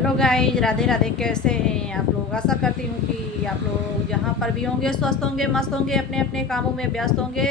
Hello guys, Radhe Radhe. कैसे हैं आप लोग? आशा करती हूँ कि आप लोग जहाँ पर भी होंगे स्वस्थ होंगे, मस्त होंगे, अपने अपने कामों में व्यस्त होंगे।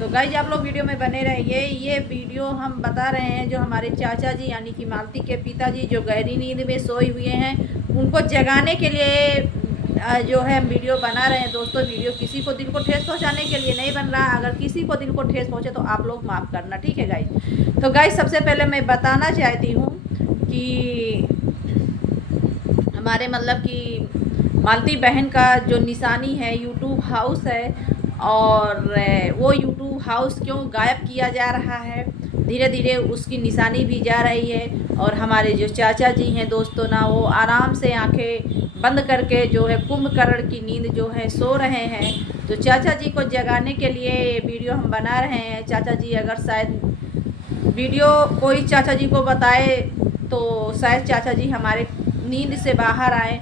तो गाइज आप लोग वीडियो में बने रहिए। ये वीडियो हम बता रहे हैं जो हमारे चाचा जी यानी कि मालती के पिताजी जो गहरी नींद में सोए हुए हैं, उनको जगाने के लिए जो है हम वीडियो बना रहे हैं। दोस्तों, वीडियो किसी को दिल को ठेस पहुँचाने के लिए नहीं बन रहा। अगर किसी को दिल को ठेस पहुँचे तो आप लोग माफ़ करना, ठीक है गाइज। तो गाइज सबसे पहले मैं बताना चाहती हूँ कि हमारे मतलब कि मालती बहन का जो निशानी है यूट्यूब हाउस है, और वो यूट्यूब हाउस क्यों गायब किया जा रहा है, धीरे धीरे उसकी निशानी भी जा रही है। और हमारे जो चाचा जी हैं दोस्तों ना, वो आराम से आंखें बंद करके जो है कुंभकर्ण की नींद जो है सो रहे हैं। तो चाचा जी को जगाने के लिए ये वीडियो हम बना रहे हैं। चाचा जी अगर शायद वीडियो कोई चाचा जी को बताए तो शायद चाचा जी हमारे नींद से बाहर आए,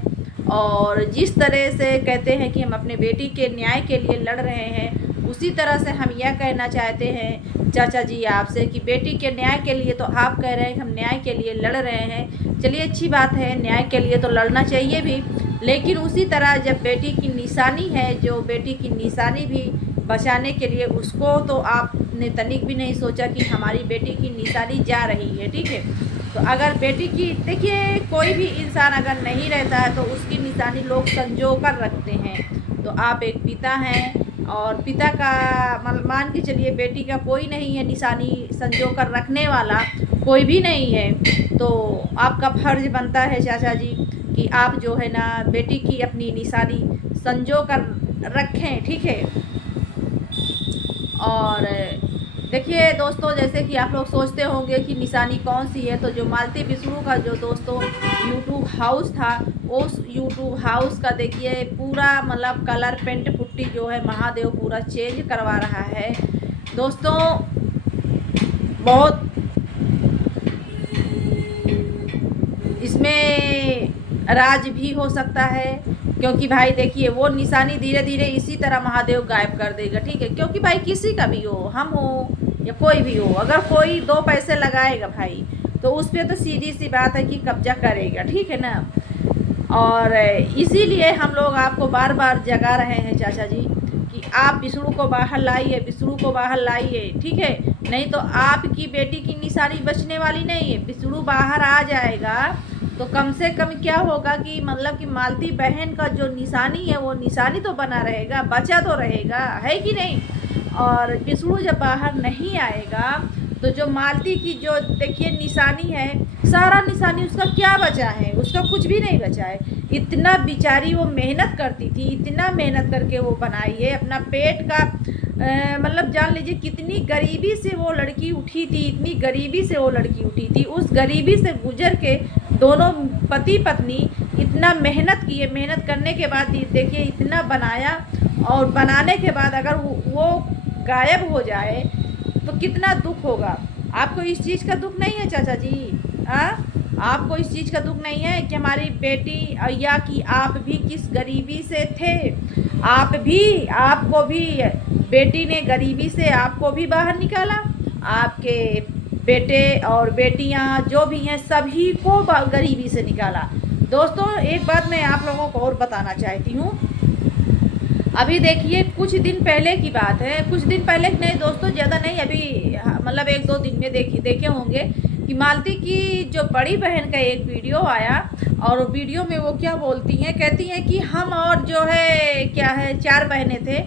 और जिस तरह से कहते हैं कि हम अपने बेटी के न्याय के लिए लड़ रहे हैं, उसी तरह से हम यह कहना चाहते हैं चाचा जी आपसे कि बेटी के न्याय के लिए तो आप कह रहे हैं कि हम न्याय के लिए लड़ रहे हैं। चलिए, अच्छी बात है, न्याय के लिए तो लड़ना चाहिए भी, लेकिन उसी तरह जब बेटी की निशानी है, जो बेटी की निशानी भी बचाने के लिए उसको तो आपने तनिक भी नहीं सोचा कि हमारी बेटी की निशानी जा रही है, ठीक है। तो अगर बेटी की, देखिए, कोई भी इंसान अगर नहीं रहता है तो उसकी निशानी लोग संजो कर रखते हैं। तो आप एक पिता हैं, और पिता का मान के चलिए बेटी का कोई नहीं है निशानी संजो कर रखने वाला, कोई भी नहीं है। तो आपका फर्ज बनता है चाचा जी कि आप जो है ना बेटी की अपनी निशानी संजो कर रखें, ठीक है। और देखिए दोस्तों, जैसे कि आप लोग सोचते होंगे कि निशानी कौन सी है, तो जो मालती विष्णु का जो दोस्तों यूट्यूब हाउस था, उस यूट्यूब हाउस का देखिए पूरा मतलब कलर पेंट पुट्टी जो है महादेव पूरा चेंज करवा रहा है दोस्तों। बहुत इसमें राज भी हो सकता है, क्योंकि भाई देखिए वो निशानी धीरे धीरे इसी तरह महादेव गायब कर देगा, ठीक है। क्योंकि भाई किसी का भी हो, हम हो या कोई भी हो, अगर कोई दो पैसे लगाएगा भाई तो उस पर तो सीधी सी बात है कि कब्जा करेगा, ठीक है ना। और इसीलिए हम लोग आपको बार बार जगा रहे हैं चाचा जी कि आप विष्णु को बाहर लाइए, विष्णु को बाहर लाइए, ठीक है। नहीं तो आपकी बेटी की निशानी बचने वाली नहीं है। विष्णु बाहर आ जाएगा तो कम से कम क्या होगा कि मतलब कि मालती बहन का जो निशानी है वो निशानी तो बना रहेगा, बचा तो रहेगा, है कि नहीं। और विष्णु जब बाहर नहीं आएगा तो जो मालती की जो देखिए निशानी है, सारा निशानी उसका क्या बचा है? उसका कुछ भी नहीं बचा है। इतना बेचारी वो मेहनत करती थी, इतना मेहनत करके वो बनाई है अपना पेट का मतलब जान लीजिए कितनी गरीबी से वो लड़की उठी थी, इतनी गरीबी से वो लड़की उठी थी। उस गरीबी से गुजर के दोनों पति पत्नी इतना मेहनत किए, मेहनत करने के बाद देखिए इतना बनाया, और बनाने के बाद अगर वो गायब हो जाए तो कितना दुख होगा। आपको इस चीज़ का दुख नहीं है चाचा जी? आपको इस चीज़ का दुख नहीं है कि हमारी बेटी या कि आप भी किस गरीबी से थे? आपको भी बेटी ने गरीबी से आपको भी बाहर निकाला। आपके बेटे और बेटियां जो भी हैं सभी को गरीबी से निकाला। दोस्तों, एक बात मैं आप लोगों को और बताना चाहती हूँ। अभी देखिए कुछ दिन पहले की बात है, कुछ दिन पहले नहीं दोस्तों, ज़्यादा नहीं, अभी मतलब एक दो दिन में देखे होंगे कि मालती की जो बड़ी बहन का एक वीडियो आया, और वीडियो में वो क्या बोलती हैं, कहती हैं कि हम और जो है क्या है 4 बहनें थे,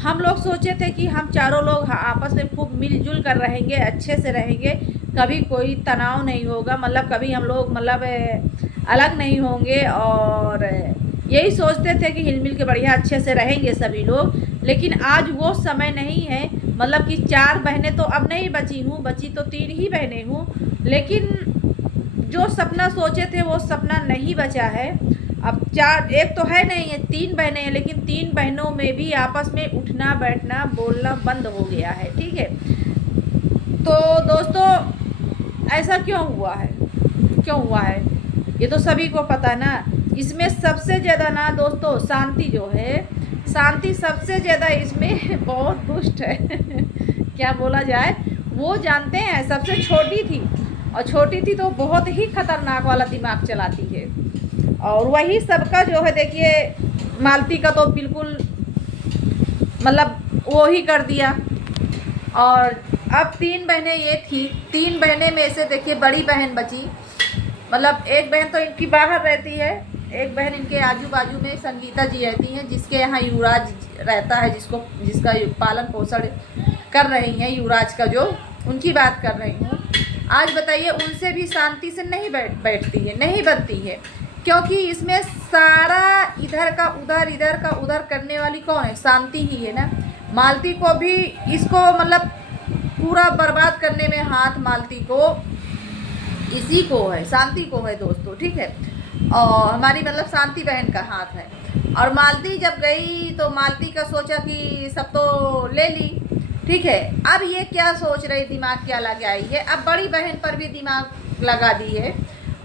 हम लोग सोचे थे कि हम चारों लोग आपस में खूब मिलजुल कर रहेंगे, अच्छे से रहेंगे, कभी कोई तनाव नहीं होगा, मतलब कभी हम लोग मतलब अलग नहीं होंगे, और यही सोचते थे कि हिल मिल के बढ़िया अच्छे से रहेंगे सभी लोग। लेकिन आज वो समय नहीं है, मतलब कि 4 बहनें तो अब नहीं बची हूँ, बची तो 3 ही बहनें हूँ, लेकिन जो सपना सोचे थे वो सपना नहीं बचा है। अब 4, एक तो है नहीं है, 3 बहनें हैं, लेकिन 3 बहनों में भी आपस में उठना बैठना बोलना बंद हो गया है, ठीक है। तो दोस्तों, ऐसा क्यों हुआ है, क्यों हुआ है ये तो सभी को पता ना। इसमें सबसे ज़्यादा ना दोस्तों शांति जो है, शांति सबसे ज़्यादा इसमें बहुत दुष्ट है क्या बोला जाए, वो जानते हैं सबसे छोटी थी, और छोटी थी तो बहुत ही खतरनाक वाला दिमाग चलाती है। और वही सबका जो है देखिए, मालती का तो बिल्कुल मतलब वो ही कर दिया। और अब 3 बहनें ये थी, 3 बहनें में से देखिए बड़ी बहन बची, मतलब एक बहन तो इनकी बाहर रहती है, एक बहन इनके आजू बाजू में संगीता जी रहती हैं, जिसके यहाँ युवराज रहता है, जिसका पालन पोषण कर रही हैं, युवराज का जो, उनकी बात कर रही हूँ। आज बताइए, उनसे भी शांति से नहीं बैठती है, नहीं बनती है, क्योंकि इसमें सारा इधर का उधर करने वाली कौन है? शांति ही है ना। मालती को भी इसको मतलब पूरा बर्बाद करने में हाथ मालती को, इसी को है, शांति को है दोस्तों, ठीक है। और हमारी मतलब शांति बहन का हाथ है। और मालती जब गई तो मालती का सोचा कि सब तो ले ली, ठीक है। अब ये क्या सोच रही, दिमाग क्या लगा आई है, अब बड़ी बहन पर भी दिमाग लगा दी है।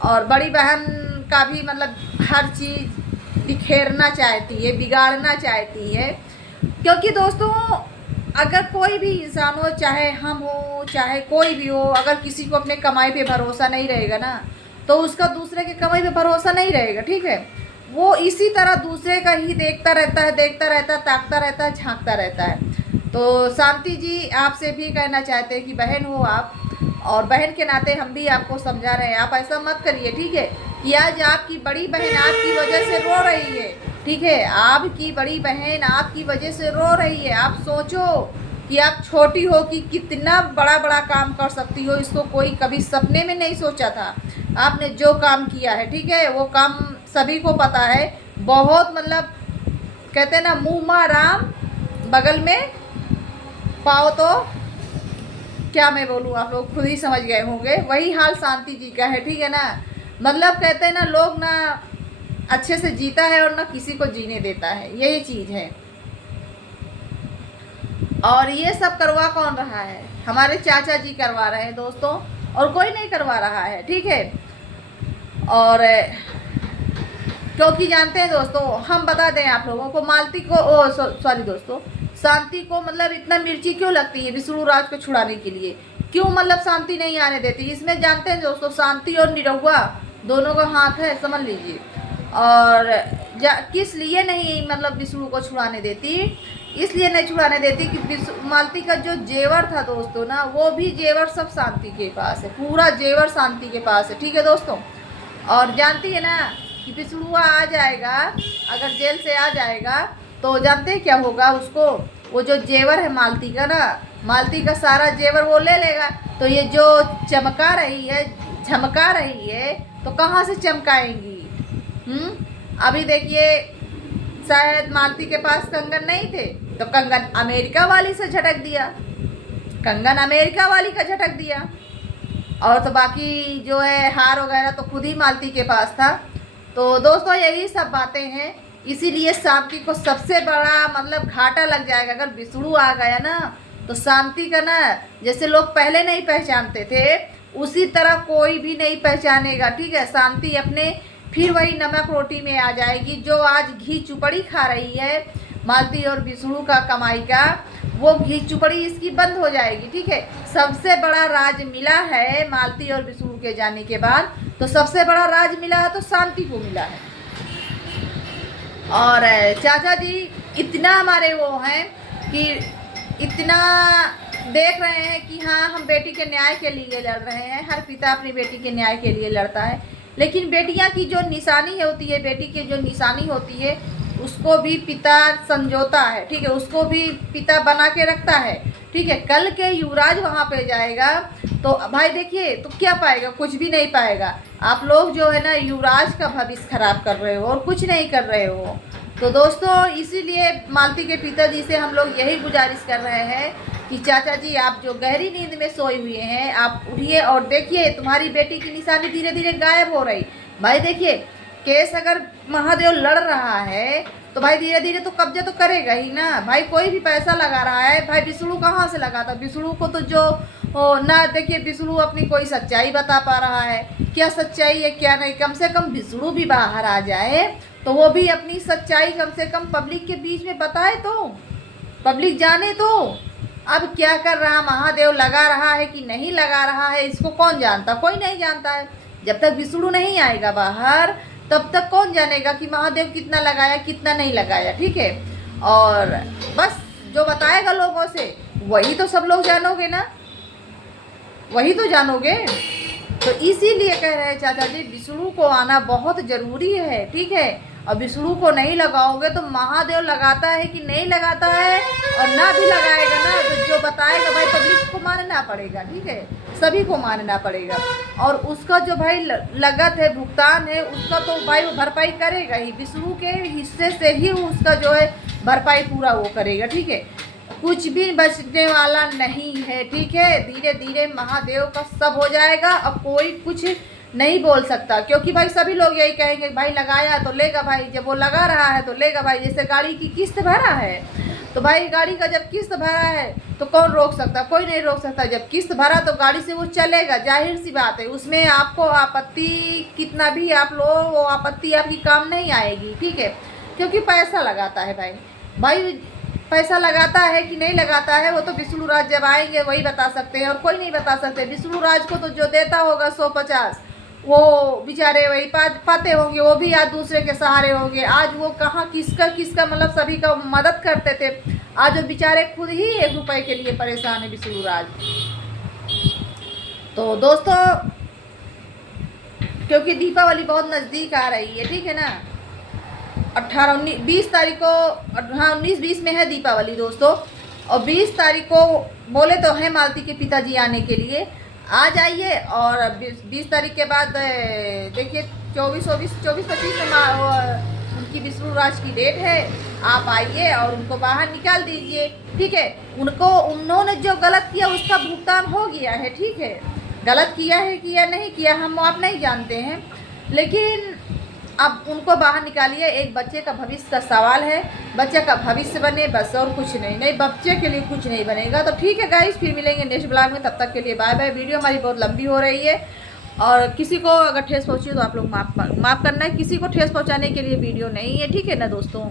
और बड़ी बहन का भी मतलब हर चीज़ बिखेरना चाहती है, बिगाड़ना चाहती है। क्योंकि दोस्तों, अगर कोई भी इंसान हो, चाहे हम हो चाहे कोई भी हो, अगर किसी को अपने कमाई पे भरोसा नहीं रहेगा ना, तो उसका दूसरे के कमाई पे भरोसा नहीं रहेगा, ठीक है। वो इसी तरह दूसरे का ही देखता रहता है, ताकता रहता है, झांकता रहता है। तो शांति जी आपसे भी कहना चाहते हैं कि बहन हो आप, और बहन के नाते हम भी आपको समझा रहे हैं, आप ऐसा मत करिए, ठीक है। कि आज आपकी बड़ी बहन आपकी वजह से रो रही है, ठीक है। आपकी बड़ी बहन आपकी वजह से रो रही है। आप सोचो कि आप छोटी हो कि कितना बड़ा बड़ा काम कर सकती हो, इसको कोई कभी सपने में नहीं सोचा था। आपने जो काम किया है, ठीक है, वो काम सभी को पता है। बहुत मतलब कहते हैं ना, मुँह में राम बगल में पाओ, तो क्या मैं बोलूँ, आप लोग खुद ही समझ गए होंगे। वही हाल शांति जी का है, ठीक है ना। मतलब कहते हैं ना, लोग ना अच्छे से जीता है और ना किसी को जीने देता है, यही चीज़ है। और ये सब करवा कौन रहा है? हमारे चाचा जी करवा रहे हैं दोस्तों, और कोई नहीं करवा रहा है, ठीक है। और क्योंकि जानते हैं दोस्तों, हम बता दें आप लोगों को, मालती को सॉरी दोस्तों, शांति को मतलब इतना मिर्ची क्यों लगती है विष्णु राज को छुड़ाने के लिए? क्यों मतलब शांति नहीं आने देती? इसमें जानते हैं दोस्तों, शांति और निरहुआ दोनों का हाथ है, समझ लीजिए। और किस लिए नहीं मतलब विष्णु को छुड़ाने देती? इसलिए नहीं छुड़ाने देती कि मालती का जो जेवर था दोस्तों ना, वो भी जेवर सब शांति के पास है, पूरा जेवर शांति के पास है, ठीक है दोस्तों। और जानती है ना कि विष्णुआ आ जाएगा, अगर जेल से आ जाएगा तो जानते हैं क्या होगा उसको? वो जो जेवर है मालती का ना, मालती का सारा जेवर वो ले लेगा। तो ये जो चमका रही है, झमका रही है, तो कहाँ से चमकाएंगी? अभी देखिए, शायद मालती के पास कंगन नहीं थे, तो कंगन अमेरिका वाली से झटक दिया, कंगन अमेरिका वाली का झटक दिया। और तो बाकी जो है हार वगैरह तो खुद ही मालती के पास था। तो दोस्तों, यही सब बातें हैं। इसीलिए शांति को सबसे बड़ा मतलब घाटा लग जाएगा अगर विष्णु आ गया ना, तो शांति का ना, जैसे लोग पहले नहीं पहचानते थे, उसी तरह कोई भी नहीं पहचानेगा, ठीक है। शांति अपने फिर वही नमक रोटी में आ जाएगी। जो आज घी चुपड़ी खा रही है मालती और विष्णु का कमाई का, वो घी चुपड़ी इसकी बंद हो जाएगी, ठीक है। सबसे बड़ा राज मिला है मालती और विष्णु के जाने के बाद, तो सबसे बड़ा राज मिला है तो शांति को मिला है। और चाचा जी इतना हमारे वो हैं कि इतना देख रहे हैं कि हाँ, हम बेटी के न्याय के लिए लड़ रहे हैं। हर पिता अपनी बेटी के न्याय के लिए लड़ता है, लेकिन बेटियां की जो निशानी होती है, बेटी की जो निशानी होती है, उसको भी पिता संजोता है, ठीक है, उसको भी पिता बना के रखता है, ठीक है। कल के युवराज वहाँ पे जाएगा तो भाई देखिए, तो क्या पाएगा? कुछ भी नहीं पाएगा। आप लोग जो है ना, युवराज का भविष्य खराब कर रहे हो और कुछ नहीं कर रहे हो। तो दोस्तों, इसीलिए मालती के पिताजी से हम लोग यही गुजारिश कर रहे हैं कि चाचा जी, आप जो गहरी नींद में सोए हुए हैं, आप उठिए और देखिए, तुम्हारी बेटी की निशानी धीरे धीरे गायब हो रही। भाई देखिए, केस अगर महादेव लड़ रहा है तो भाई धीरे धीरे तो कब्जा तो करेगा ही ना। भाई कोई भी पैसा लगा रहा है, भाई विष्णु कहाँ से लगाता? विष्णु को तो जो ना देखिए, विष्णु अपनी कोई सच्चाई बता पा रहा है, क्या सच्चाई है क्या नहीं। कम से कम विष्णु भी बाहर आ जाए तो वो भी अपनी सच्चाई कम से कम पब्लिक के बीच में बताए, तो पब्लिक जाने तो। अब क्या कर रहा महादेव, लगा रहा है कि नहीं लगा रहा है, इसको कौन जानता, कोई नहीं जानता है। जब तक विष्णु नहीं आएगा बाहर तब तक कौन जानेगा कि महादेव कितना लगाया कितना नहीं लगाया, ठीक है। और बस जो बताएगा लोगों से वही तो सब लोग जानोगे ना, वही तो जानोगे। तो इसीलिए कह रहे हैं चाचा जी विष्णु को आना बहुत ज़रूरी है, ठीक है। और विष्णु को नहीं लगाओगे तो महादेव लगाता है कि नहीं लगाता है, और ना भी लगाएगा ना तो जो बताएगा भाई पब्लिक को मानना पड़ेगा, ठीक है, सभी को मानना पड़ेगा। और उसका जो भाई लागत है, भुगतान है, उसका तो भाई वो भरपाई करेगा ही, विष्णु के हिस्से से ही उसका जो है भरपाई पूरा वो करेगा, ठीक है। कुछ भी बचने वाला नहीं है, ठीक है। धीरे धीरे महादेव का सब हो जाएगा, अब कोई कुछ नहीं बोल सकता, क्योंकि भाई सभी लोग यही कहेंगे भाई लगाया तो लेगा भाई, जब वो लगा रहा है तो लेगा भाई। जैसे गाड़ी की किस्त भरा है तो भाई गाड़ी का जब किस्त भरा है तो कौन रोक सकता, कोई नहीं रोक सकता। जब किस्त भरा तो गाड़ी से वो चलेगा, जाहिर सी बात है। उसमें आपको आपत्ति कितना भी आप लो, वो आपत्ति आपकी काम नहीं आएगी, ठीक है, क्योंकि पैसा लगाता है भाई पैसा लगाता है कि नहीं लगाता है वो तो विष्णु राज जब आएंगे वही बता सकते हैं, और कोई नहीं बता सकते। विष्णु राज को तो जो देता होगा 150 वो बेचारे वही पाते होंगे, वो भी आज दूसरे के सहारे होंगे। आज वो कहाँ किसका मतलब सभी का मदद करते थे, आज वो बेचारे खुद ही 1 रुपए के लिए परेशान है विष्णु राज। तो दोस्तों क्योंकि दीपावली बहुत नज़दीक आ रही है, ठीक है ना, 18 19 20 तारीख को, हाँ 19 20 में है दीपावली दोस्तों। और 20 तारीख को बोले तो है मालती के पिताजी आने के लिए, आ जाइए। और 20 तारीख के बाद देखिए 24-25 में उनकी विष्णु राज की डेट है, आप आइए और उनको बाहर निकाल दीजिए, ठीक है। उन्होंने जो गलत किया उसका भुगतान हो गया है, ठीक है। गलत किया है कि या नहीं किया हम आप नहीं जानते हैं, लेकिन अब उनको बाहर निकालिए। एक बच्चे का भविष्य का सवाल है, बच्चे का भविष्य बने बस, और कुछ नहीं बच्चे के लिए कुछ नहीं बनेगा। तो ठीक है गाइस, फिर मिलेंगे नेक्स्ट ब्लॉग में, तब तक के लिए बाय बाय। वीडियो हमारी बहुत लंबी हो रही है, और किसी को अगर ठेस पहुंची तो आप लोग माफ़ करना है, किसी को ठेस पहुंचाने के लिए वीडियो नहीं है, ठीक है ना दोस्तों।